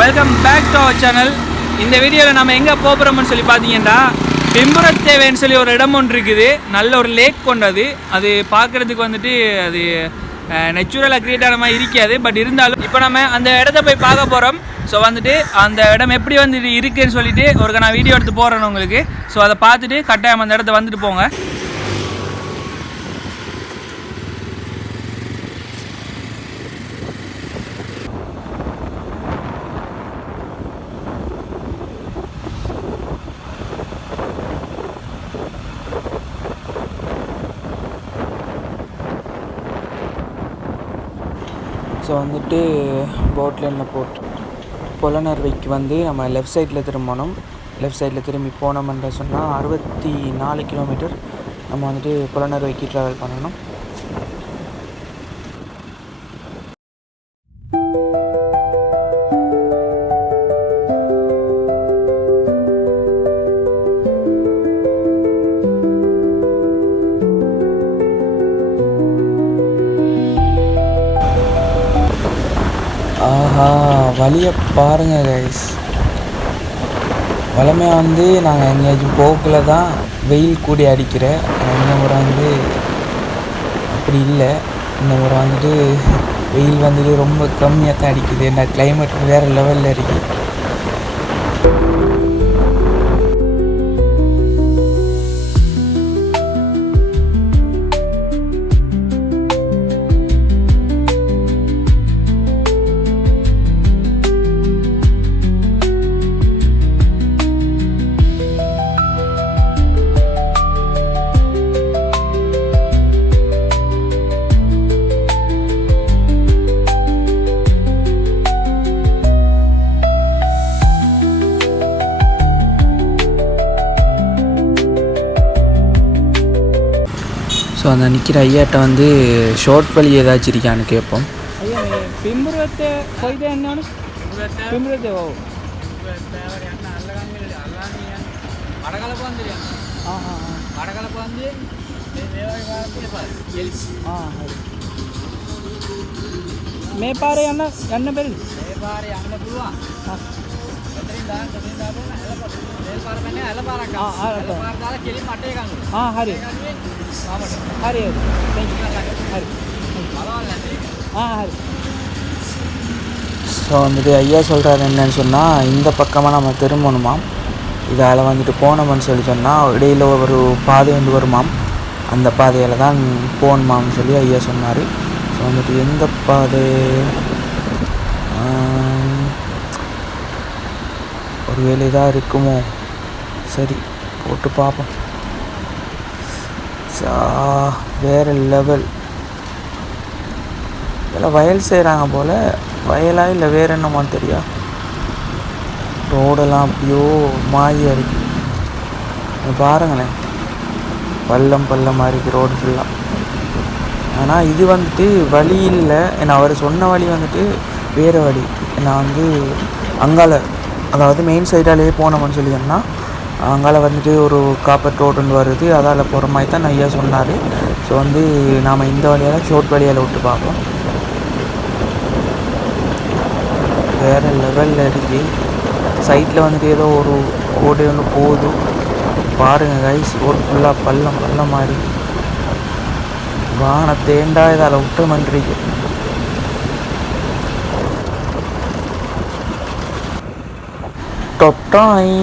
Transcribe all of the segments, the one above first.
Welcome back to our channel. இந்த வீடியோவில் நம்ம எங்கே போகிறோம்னு சொல்லி பார்த்தீங்கன்னா, பிம்புரத்தேவைன்னு சொல்லி ஒரு இடம் ஒன்று இருக்குது. நல்ல ஒரு லேக் கொண்டது. அது பார்க்குறதுக்கு வந்துட்டு அது நேச்சுரலாக க்ரியேட் ஆன மாதிரி இருக்காது. பட் இருந்தாலும் இப்போ நம்ம அந்த இடத்த போய் பார்க்க போகிறோம். ஸோ வந்துட்டு அந்த இடம் எப்படி வந்து இருக்குதுன்னு சொல்லிட்டு ஒரு நான் வீடியோ எடுத்து போகிறேன் உங்களுக்கு. ஸோ அதை பார்த்துட்டு கட்டாயம் அந்த இடத்த வந்துட்டு போங்க. ஸோ வந்துட்டு போட்லேனில் போட்டு புலனறுவைக்கு வந்து நம்ம லெஃப்ட் சைடில் திரும்பணும். லெஃப்ட் சைடில் திரும்பி போனோம்ன்ற சொன்னால் 64 கிலோமீட்டர் நம்ம வந்துட்டு புலனறுவைக்கு ட்ராவல் பண்ணணும். ஆஹா, வழியை பாருங்கள் கைஸ். வளமையாக வந்து நாங்கள் எங்கேயாச்சும் போக்கில் தான் வெயில் கூடி அடிக்கிற. இந்த முறை வந்து அப்படி இல்லை. இந்த முறை வந்துட்டு வெயில் வந்துட்டு ரொம்ப கம்மியாக தான் அடிக்குது. என்ன கிளைமேட் வேறு லெவலில் இருக்குது. ஸோ அந்த நிற்கிற ஐயாட்ட வந்து ஷார்ட் வழி ஏதாச்சும் இருக்கான்னு கேட்போம். ஐயா, பிம்புரத்தை போய்தே என்ன பிம்புரத்தை ஓ வடகலப்பு வந்து வடகலப்பு வந்து மேப்பாறை என்ன என்ன பேர் மேப்பாறை அங்கே புழுவா ஹரி ஹரி ஹரி. ஸோ வந்துட்டு ஐயா சொல்கிறாரு என்னன்னு சொன்னால், இந்த பக்கமாக நம்ம திரும்பணுமாம். இதால் வந்துட்டு போனோம்னு சொல்லி சொன்னால் இடையில் ஒரு பாதை வந்து வருமாம். அந்த பாதையில் தான் போகணுமான்னு சொல்லி ஐயா சொன்னார். ஸோ வந்துட்டு எந்த பாதை ஒரு வேலை தான் இருக்குமோ. சரி, போட்டு பார்ப்போம். வேறு லெவல். இதெல்லாம் வயல் செய்கிறாங்க போல். வயலாக இல்லை வேறு என்னமான்னு தெரியா. ரோடெல்லாம் அப்படியோ மாயாக இருக்குது. பாருங்களேன், பள்ளமாக இருக்குது ரோடு ஃபுல்லாக. ஆனால் இது வந்துட்டு வழி இல்லை. ஏன்னா அவர் சொன்ன வழி வந்துட்டு வேறு வழி. நான் வந்து அங்கால, அதாவது மெயின் சைடாலேயே போனோம்னு சொல்லி சொன்னால் அங்கால வந்துட்டு ஒரு காப்பர் ரோடுன்னு வருது. அதால் போகிற மாதிரி தான் ஐயா சொன்னார். ஸோ வந்து நாம் இந்த வழியால் ஷோர்ட் வழியால் விட்டு பார்ப்போம். வேறு லெவலில் இருக்குது. சைட்டில் வந்துட்டு ஏதோ ஒரு ஓடு ஒன்று போகுது. பாருங்கள் கைஸ், ரோடு ஃபுல்லாக பள்ளம் மாதிரி. வானத்தேண்டா இதால் விட்டு மன்றிக்கு. தொட்டாய்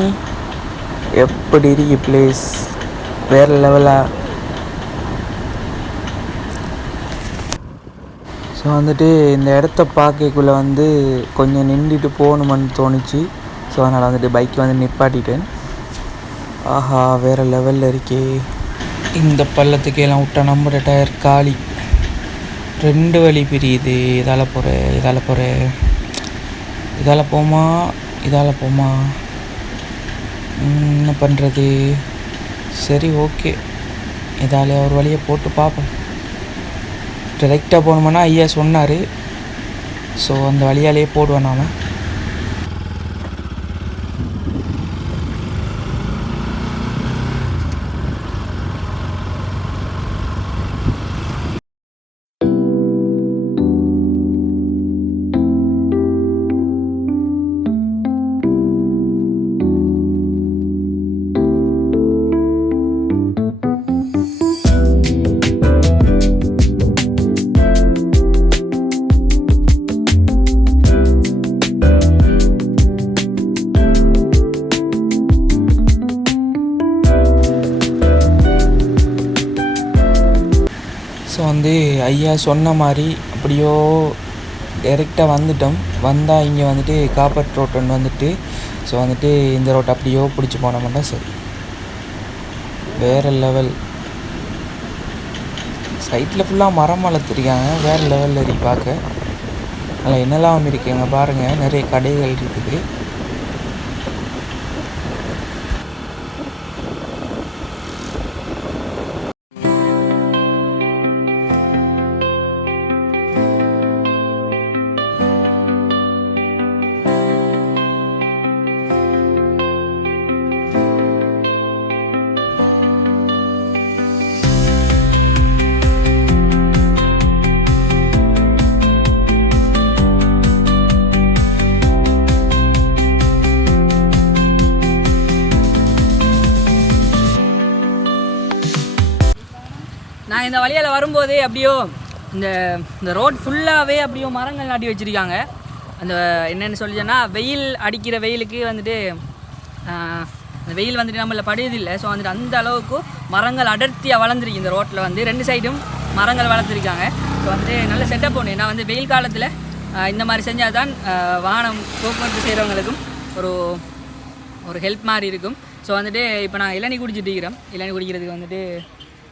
எப்படி இருக்கு பிளேஸ், வேறு லெவலாக. ஸோ வந்துட்டு இந்த இடத்த பார்க்கக்குள்ளே வந்து கொஞ்சம் நின்றுட்டு போகணுமென்னு தோணுச்சு. ஸோ அதனால் வந்துட்டு பைக் வந்து நிப்பாட்டிட்டேன். ஆஹா, வேறு லெவலில் இருக்கே. இந்த பள்ளத்துக்கெல்லாம் விட்டா நம்ம டயர் காலி. 2 வழி பிரியுது. இதால் போகிறேன். இதால் போமா. என்ன பண்ணுறது? சரி, ஓகே, இதால் ஒரு வழியை போட்டு பார்ப்போம். டிரெக்டாக போகணுமானா ஐயா சொன்னார். ஸோ அந்த வழியாலேயே போடுவேன் நாம். ஐயா சொன்ன மாதிரி அப்படியோ டைரெக்டாக வந்துட்டோம். வந்தால் இங்கே வந்துட்டு காப்பட் ரோட்டுன்னு வந்துட்டு ஸோ வந்துட்டு இந்த ரோட்டை அப்படியோ பிடிச்சி போனோம்னா சரி. வேறு லெவல். சைட்டில் ஃபுல்லாக மரம் வளர்த்துருக்காங்க. வேறு லெவலில் இருக்குது பார்க்க. அதில் என்னெல்லாம் இருக்குங்க பாருங்கள். நிறைய கடைகள் இருக்குது. நான் இந்த வழியால் வரும்போது அப்படியோ இந்த ரோட் ஃபுல்லாகவே அப்படியோ மரங்கள் நாட்டி வச்சுருக்காங்க. அந்த என்னென்னு சொல்லிச்சேன்னா வெயில் அடிக்கிற வெயிலுக்கு வந்துட்டு அந்த வெயில் வந்துட்டு நம்மள படுவதில்லை. ஸோ வந்துட்டு அந்த அளவுக்கு மரங்கள் அடர்த்தியாக வளர்ந்துருக்கு. இந்த ரோட்டில் வந்து 2 சைடும் மரங்கள் வளர்த்துருக்காங்க. ஸோ வந்துட்டு நல்ல செட்டப் ஒன்று. நான் வந்து வெயில் காலத்தில் இந்த மாதிரி செஞ்சால் தான் வாகனம் போக்குவரத்து செய்கிறவங்களுக்கும் ஒரு ஹெல்ப் மாதிரி இருக்கும். ஸோ வந்துட்டு இப்போ நான் இளநீ குடிச்சிட்டு இருக்கிறேன். இளநீ குடிக்கிறதுக்கு வந்துட்டு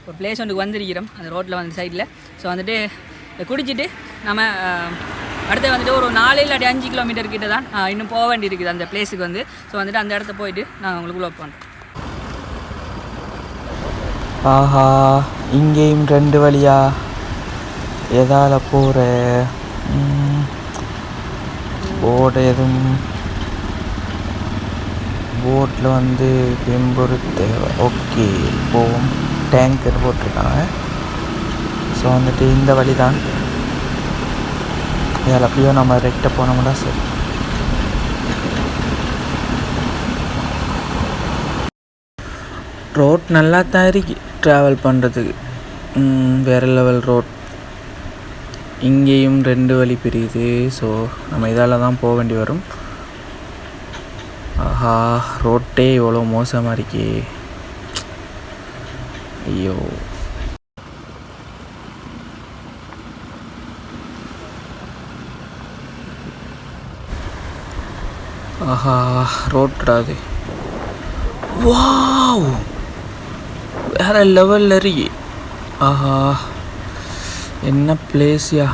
ஒரு பிளேஸ் ஒன்றுக்கு வந்திருக்கிறோம் அந்த ரோட்டில் வந்து சைடில். ஸோ வந்துட்டு குடிச்சிட்டு நம்ம அடுத்து வந்துட்டு ஒரு 4 இல்லாட்டி 5 கிலோமீட்டர் கிட்ட தான் இன்னும் போக வேண்டி இருக்குது அந்த பிளேஸுக்கு வந்து. ஸோ வந்துட்டு அந்த இடத்த போயிட்டு நாங்கள் உங்களுக்கு லோக் பண்ணுறோம். ஆஹா, இங்கேயும் 2 வழியா எதால் போகிற போர்டு எதுவும் போட்டில் வந்து பெம்பொரு தேவை. ஓகே போவோம். டேங்கர் போட்டிருக்காங்க. ஸோ வந்துட்டு இந்த வழி தான். இதில் அப்படியோ நம்ம ரெக்டாக போனோம்னா சரி. ரோட் நல்லா தான் இருக்கு ட்ராவல் பண்ணுறதுக்கு. வேறு லெவல் ரோட். இங்கேயும் 2 வழி பிரியுது. ஸோ நம்ம இதால் தான் போக வேண்டி வரும். ஆஹா, ரோட்டே இவ்வளோ மோசமாக இருக்கே. ஐயோ, ஆஹா, ரோட்டாது. வாவ், வேற லெவலில் இருக்கு. ஆஹா, என்ன பிளேஸ்யா.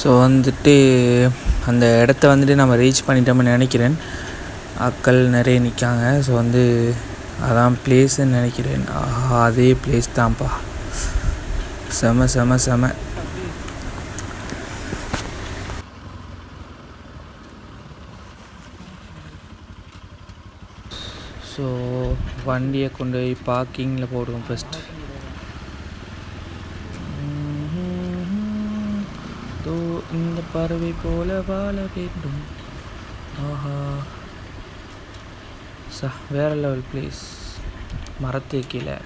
ஸோ வந்துட்டு அந்த இடத்த வந்துட்டு நம்ம ரீச் பண்ணிட்டோம்னு நினைக்கிறேன். ஆட்கள் நிறைய நிற்காங்க. ஸோ வந்து அதான் பிளேஸுன்னு நினைக்கிறேன். ஆஹா, அதே பிளேஸ் தான்ப்பா. செம செம செம. ஸோ வண்டியை கொண்டு போய் பார்க்கிங்கில் போடுவோம் ஃபஸ்ட்டு. இந்த பறவை போல வாழ வேண்டும். ஆஹா, வேற லெவல் பிளேஸ். மரத்து கீழே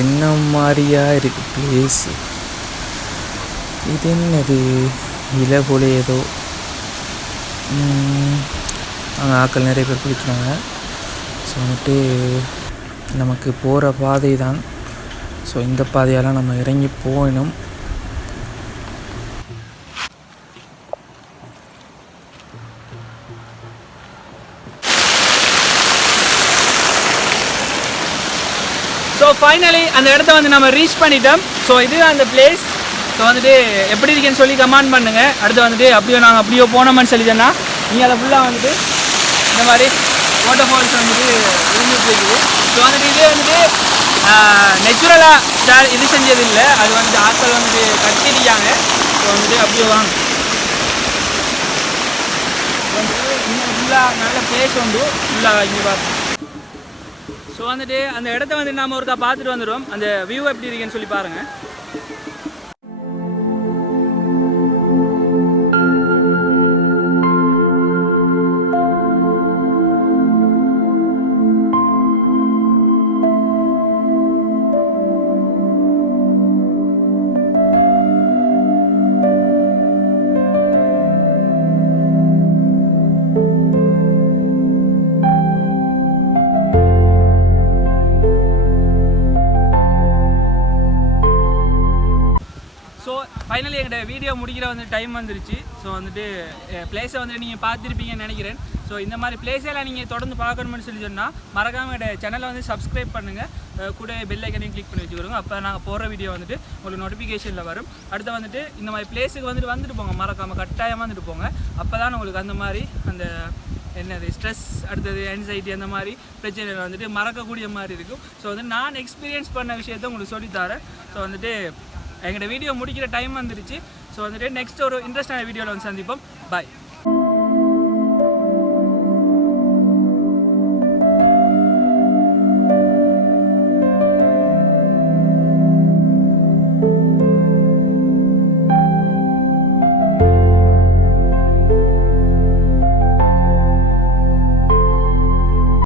என்ன மாதிரியா இருக்கு பிளேஸு. இது என்னது இலை போல ஏதோ. அங்கே ஆட்கள் நிறைய பேர் குளிக்கிறாங்க. ஸோ வந்துட்டு நமக்கு போகிற பாதை தான். ஸோ இந்த பாதையெல்லாம் நம்ம இறங்கி போகணும். ஸோ ஃபைனலி அந்த இடத்த வந்து நம்ம ரீச் பண்ணிட்டோம். ஸோ இது அந்த பிளேஸ். ஸோ வந்துட்டு எப்படி இருக்குன்னு சொல்லி கமெண்ட் பண்ணுங்கள். அடுத்து வந்துட்டு அப்படியோ நாங்கள் அப்படியோ போனோம்னு சொல்லி சொன்னால் நீங்கள் அதை ஃபுல்லாக வந்துட்டு இந்த மாதிரி வாட்டர் ஃபால்ஸ் வந்துட்டு இருந்துட்டு இருக்குது. ஸோ வந்துட்டு இதே வந்துட்டு நேச்சுரலாக இது செஞ்சது இல்லை, அது வந்து ஆட்கள் வந்துட்டு கட்டிருக்காங்க. ஸோ வந்துட்டு அப்படியே வாங்க வந்துட்டு இன்னும் ஃபுல்லாக நல்ல பிளேஸ் உண்டு ஃபுல்லாக இங்கே பார்ப்போம். ஸோ வந்துட்டு அந்த இடத்த வந்து நாம் ஒருக்கா பார்த்துட்டு வந்துடுவோம். அந்த வியூ எப்படி இருக்குன்னு சொல்லி பாருங்கள். ஃபைனலி எங்களோட வீடியோ முடிக்கிற வந்து டைம் வந்துருச்சு. ஸோ வந்துட்டு பிளேஸை வந்துட்டு நீங்கள் பார்த்துருப்பீங்கன்னு நினைக்கிறேன். ஸோ இந்த மாதிரி பிளேஸெல்லாம் நீங்கள் தொடர்ந்து பார்க்கணும்னு சொல்லி சொன்னால் மறக்காம எங்களோட சேனலை வந்து சப்ஸ்கிரைப் பண்ணுங்கள், கூட பெல் ஐக்கனையும் கிளிக் பண்ணி வச்சுக்கிறோங்க. அப்போ நாங்கள் போகிற வீடியோ வந்துட்டு உங்களுக்கு நோட்டிஃபிகேஷனில் வரும். அடுத்து வந்துட்டு இந்த மாதிரி பிளேஸுக்கு வந்துட்டு போங்க, மறக்காமல் கட்டாயமாக வந்துட்டு போங்க. அப்போ தான் உங்களுக்கு அந்த மாதிரி அந்த என்னது ஸ்ட்ரெஸ், அடுத்தது ஆன்சைட்டி, அந்த மாதிரி பிரச்சனைகள் வந்துட்டு மறக்கக்கூடிய மாதிரி இருக்கும். ஸோ வந்து நான் எக்ஸ்பீரியன்ஸ் பண்ண விஷயத்த உங்களுக்கு சொல்லித்தரேன். ஸோ வந்துட்டு எங்களோட வீடியோ முடிக்கிற டைம் வந்துருச்சு. ஸோ வந்துட்டு நெக்ஸ்ட் ஒரு இன்ட்ரெஸ்டான வீடியோவில் வந்து சந்திப்போம். பாய்.